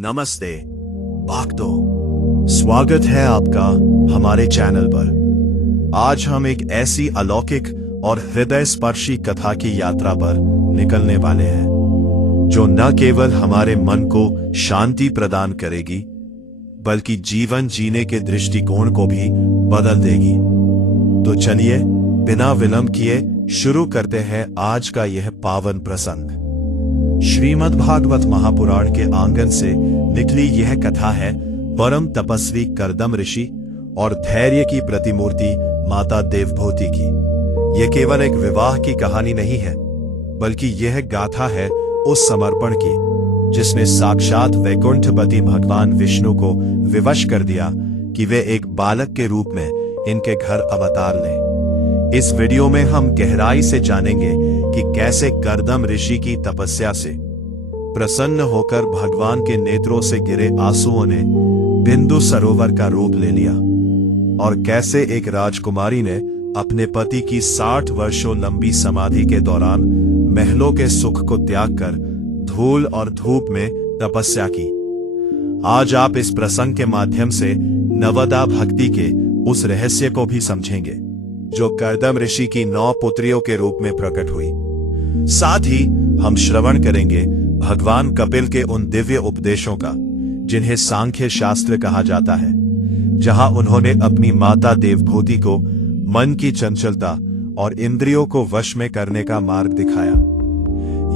नमस्ते भक्तों, स्वागत है आपका हमारे चैनल पर। आज हम एक ऐसी अलौकिक और हृदय स्पर्शी कथा की यात्रा पर निकलने वाले हैं जो न केवल हमारे मन को शांति प्रदान करेगी बल्कि जीवन जीने के दृष्टिकोण को भी बदल देगी। तो चलिए बिना विलंब किए शुरू करते हैं आज का यह पावन प्रसंग। श्रीमद् भागवत महापुराण के आंगन से निकली यह कथा है परम तपस्वी कर्दम ऋषि और धैर्य की प्रतिमूर्ति माता देवभूति की। यह केवल एक विवाह की कहानी नहीं है, बल्कि यह गाथा है उस समर्पण की जिसने साक्षात वैकुंठपति भगवान विष्णु को विवश कर दिया कि वे एक बालक के रूप में इनके घर अवतार लें। इस वीडियो में हम गहराई से जानेंगे कि कैसे कर्दम ऋषि की तपस्या से प्रसन्न होकर भगवान के नेत्रों से गिरे आंसुओं ने बिंदु सरोवर का रूप ले लिया और कैसे एक राजकुमारी ने अपने पति की 60 वर्षों लंबी समाधि के दौरान महलों के सुख को त्याग कर धूल और धूप में तपस्या की। आज आप इस प्रसंग के माध्यम से नवदा भक्ति के उस रहस्य को भी समझेंगे जो कर्दम ऋषि की 9 पुत्रियों के रूप में प्रकट हुई। साथ ही हम श्रवण करेंगे भगवान कपिल के उन दिव्य उपदेशों का जिन्हें सांख्य शास्त्र कहा जाता है, जहां उन्होंने अपनी माता देवभूति को मन की चंचलता और इंद्रियों को वश में करने का मार्ग दिखाया।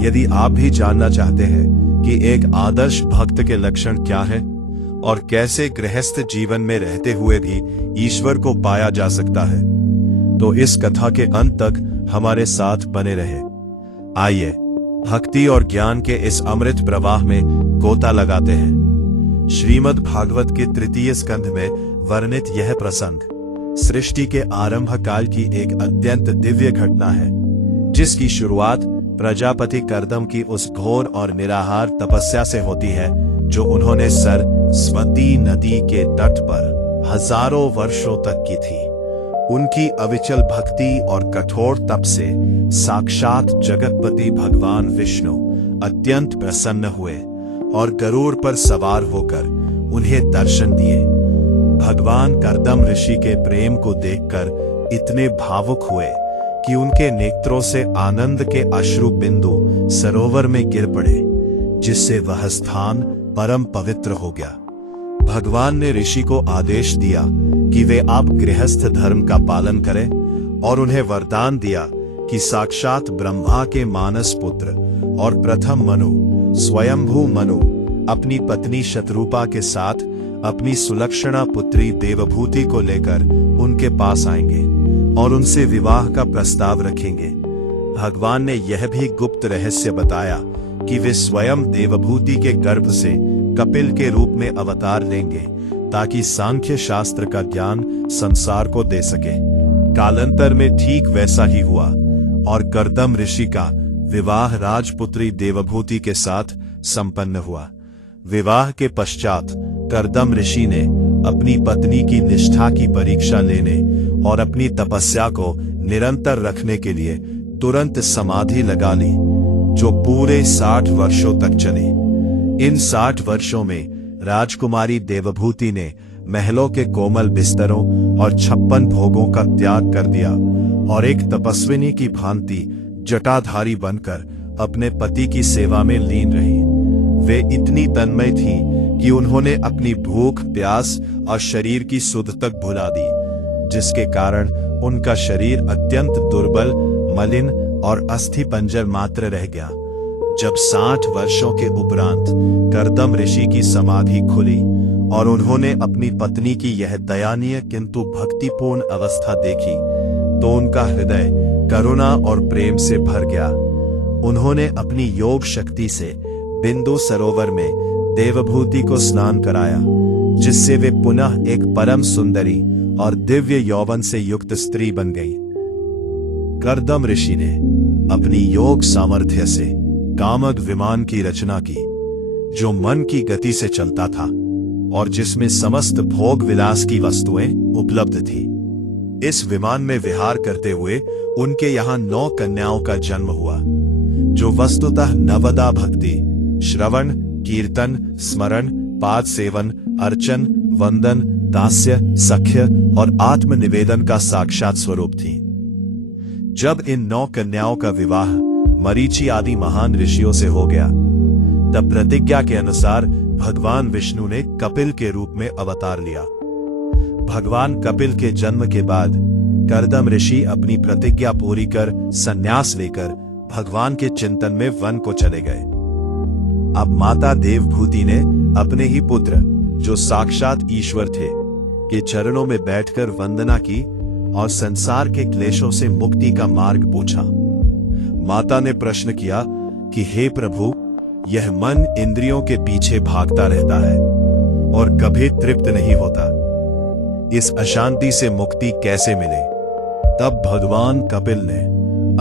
यदि आप भी जानना चाहते हैं कि एक आदर्श भक्त के लक्षण क्या है और कैसे गृहस्थ जीवन में रहते हुए भी ईश्वर को पाया जा सकता है, तो इस कथा के अंत तक हमारे साथ बने रहे। आइए भक्ति और ज्ञान के इस अमृत प्रवाह में गोता लगाते हैं। श्रीमद् भागवत के 3 स्कंध में वर्णित यह प्रसंग सृष्टि के आरंभ काल की एक अत्यंत दिव्य घटना है, जिसकी शुरुआत प्रजापति कर्दम की उस घोर और निराहार तपस्या से होती है जो उन्होंने सरस्वती नदी के तट पर हजारों वर्षों तक की थी। उनकी अविचल भक्ति और कठोर तप से साक्षात जगतपति भगवान विष्णु अत्यंत प्रसन्न हुए और गरुड़ पर सवार होकर उन्हें दर्शन दिए। भगवान कर्दम ऋषि के प्रेम को देखकर इतने भावुक हुए कि उनके नेत्रों से आनंद के अश्रु बिंदु सरोवर में गिर पड़े, जिससे वह स्थान परम पवित्र हो गया। भगवान ने ऋषि को आदेश दिया कि वे आप गृहस्थ धर्म का पालन करें और उन्हें वरदान दिया कि साक्षात ब्रह्मा के मानस पुत्र और प्रथम मनु स्वयंभू मनु अपनी पत्नी शतरूपा के साथ अपनी सुलक्षणा पुत्री देवभूति को लेकर उनके पास आएंगे और उनसे विवाह का प्रस्ताव रखेंगे। भगवान ने यह भी गुप्त रहस्य बताया कि वे स्वयं देवभूति के गर्भ से कपिल के रूप में अवतार लेंगे ताकि सांख्य शास्त्र का ज्ञान संसार को दे सके। कालांतर में ठीक वैसा ही हुआ और कर्दम ऋषि का विवाह राजपुत्री देवभूति के साथ संपन्न हुआ। विवाह के पश्चात कर्दम ऋषि ने अपनी पत्नी की निष्ठा की परीक्षा लेने और अपनी तपस्या को निरंतर रखने के लिए तुरंत समाधि लगा ली, जो पूरे 60 वर्षों तक चली। इन 60 वर्षों में राजकुमारी देवभूति ने महलों के कोमल बिस्तरों और 56 भोगों का त्याग कर दिया और एक तपस्विनी की भांति जटाधारी बनकर अपने पति की सेवा में लीन रही। वे इतनी तन्मय थी कि उन्होंने अपनी भूख, प्यास और शरीर की सुध तक भुला दी, जिसके कारण उनका शरीर अत्यंत दुर्बल, मलिन और अस्थि पंजर मात्र रह गया। जब 60 वर्षों के उपरांत कर्दम ऋषि की समाधि खुली और उन्होंने अपनी पत्नी की यह दयनीय किंतु भक्तिपूर्ण अवस्था देखी, तो उनका हृदय करुणा और प्रेम से भर गया। उन्होंने अपनी योग शक्ति से बिंदु सरोवर में देवभूति को स्नान कराया, जिससे वे पुनः एक परम सुंदरी और दिव्य यौवन से युक्त स्त्री बन गई। कर्दम ऋषि ने अपनी योग सामर्थ्य से कामद विमान की रचना की, जो मन की गति से चलता था और जिसमें समस्त भोग विलास की वस्तुएं उपलब्ध थी। इस विमान में विहार करते हुए उनके यहाँ 9 कन्याओं का जन्म हुआ, जो वस्तुतः नवदा भक्ति, श्रवण, कीर्तन, स्मरण, पाद सेवन, अर्चन, वंदन, दास्य, सख्य और आत्मनिवेदन का साक्षात स्वरूप थी। जब इन 9 कन्याओं का विवाह मरीचि आदि महान ऋषियों से हो गया, तब प्रतिज्ञा के अनुसार भगवान विष्णु ने कपिल के रूप में अवतार लिया। भगवान कपिल के जन्म के बाद कर्दम ऋषि अपनी प्रतिज्ञा पूरी कर संन्यास लेकर भगवान के चिंतन में वन को चले गए। अब माता देवभूति ने अपने ही पुत्र, जो साक्षात ईश्वर थे, के चरणों में बैठकर वंदना की और संसार के क्लेशों से मुक्ति का मार्ग पूछा। माता ने प्रश्न किया कि हे प्रभु, यह मन इंद्रियों के पीछे भागता रहता है और कभी तृप्त नहीं होता, इस अशांति से मुक्ति कैसे मिले? तब भगवान कपिल ने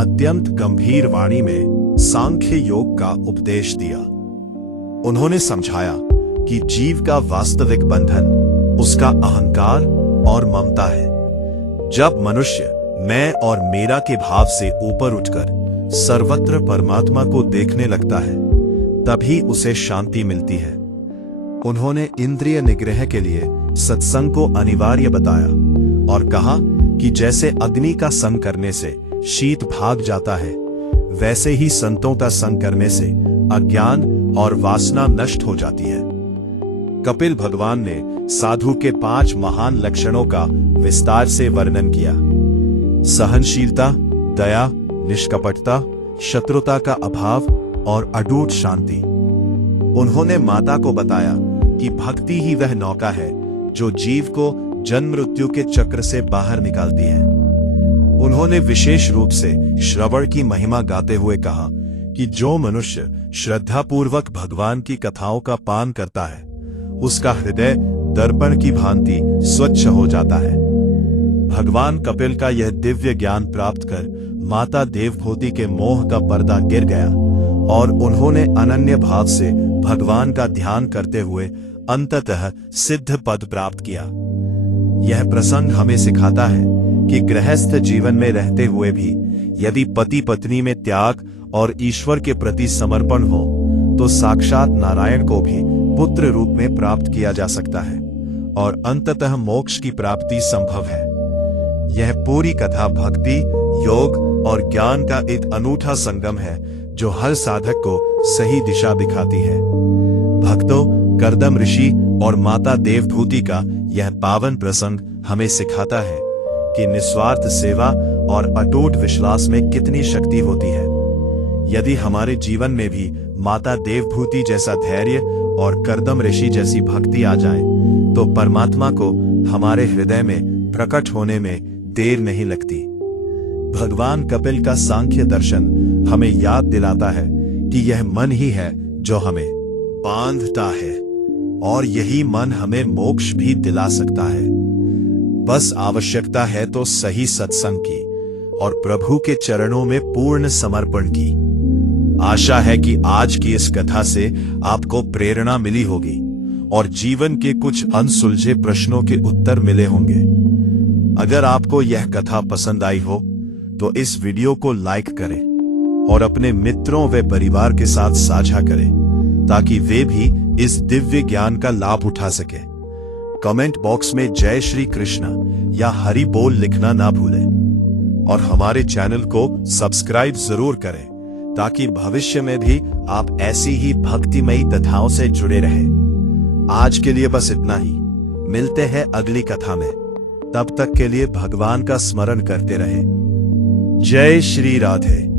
अत्यंत गंभीर वाणी में सांख्य योग का उपदेश दिया। उन्होंने समझाया कि जीव का वास्तविक बंधन उसका अहंकार और ममता है। जब मनुष्य मैं और मेरा के भाव से ऊपर उठकर सर्वत्र परमात्मा को देखने लगता है, तभी उसे शांति मिलती है। उन्होंने इंद्रिय निग्रह के लिए सत्संग को अनिवार्य बताया और कहा कि जैसे अग्नि का संग करने से शीत भाग जाता है, वैसे ही संतों का संग करने से अज्ञान और वासना नष्ट हो जाती है। कपिल भगवान ने साधु के 5 महान लक्षणों का विस्तार से वर्णन किया। सहनशीलता, दया, निष्कपटता, शत्रुता का अभाव और अटूट शांति। उन्होंने माता को बताया कि भक्ति ही वह नौका है जो जीव को जन्म मृत्यु के चक्र से बाहर निकालती है। उन्होंने विशेष रूप से श्रवण की महिमा गाते हुए कहा कि जो मनुष्य श्रद्धापूर्वक भगवान की कथाओं का पान करता है, उसका हृदय दर्पण की भांति स्वच्छ हो जाता है। भगवान कपिल का यह दिव्य ज्ञान प्राप्त कर माता देवभूति के मोह का पर्दा गिर गया और उन्होंने अनन्य भाव से भगवान का ध्यान करते हुए अंततः सिद्ध पद प्राप्त किया। यह प्रसंग हमें सिखाता है कि गृहस्थ जीवन में रहते हुए भी यदि पति पत्नी में त्याग और ईश्वर के प्रति समर्पण हो, तो साक्षात नारायण को भी पुत्र रूप में प्राप्त किया जा सकता है और अंततः मोक्ष की प्राप्ति संभव है। यह पूरी कथा भक्ति, योग और ज्ञान का एक अनूठा संगम है जो हर साधक को सही दिशा दिखाती है। भक्तों, कर्दम ऋषि और माता देवभूति का यह पावन प्रसंग हमें सिखाता है कि निस्वार्थ सेवा और अटूट विश्वास में कितनी शक्ति होती है। यदि हमारे जीवन में भी माता देवभूति जैसा धैर्य और कर्दम ऋषि जैसी भक्ति आ जाए, तो परमात्मा को हमारे हृदय में प्रकट होने में देर नहीं लगती। भगवान कपिल का सांख्य दर्शन हमें याद दिलाता है कि यह मन ही है जो हमें बांधता है और यही मन हमें मोक्ष भी दिला सकता है। बस आवश्यकता है तो सही सत्संग की और प्रभु के चरणों में पूर्ण समर्पण की। आशा है कि आज की इस कथा से आपको प्रेरणा मिली होगी और जीवन के कुछ अनसुलझे प्रश्नों के उत्तर मिले होंगे। अगर आपको यह कथा पसंद आई हो तो इस वीडियो को लाइक करें और अपने मित्रों व परिवार के साथ साझा करें ताकि वे भी इस दिव्य ज्ञान का लाभ उठा सके। कमेंट बॉक्स में जय श्री कृष्ण या हरि बोल लिखना ना भूलें और हमारे चैनल को सब्सक्राइब जरूर करें ताकि भविष्य में भी आप ऐसी ही भक्तिमयी कथाओं से जुड़े रहें। आज के लिए बस इतना ही। मिलते हैं अगली कथा में। तब तक के लिए भगवान का स्मरण करते रहें। जय श्री राधे।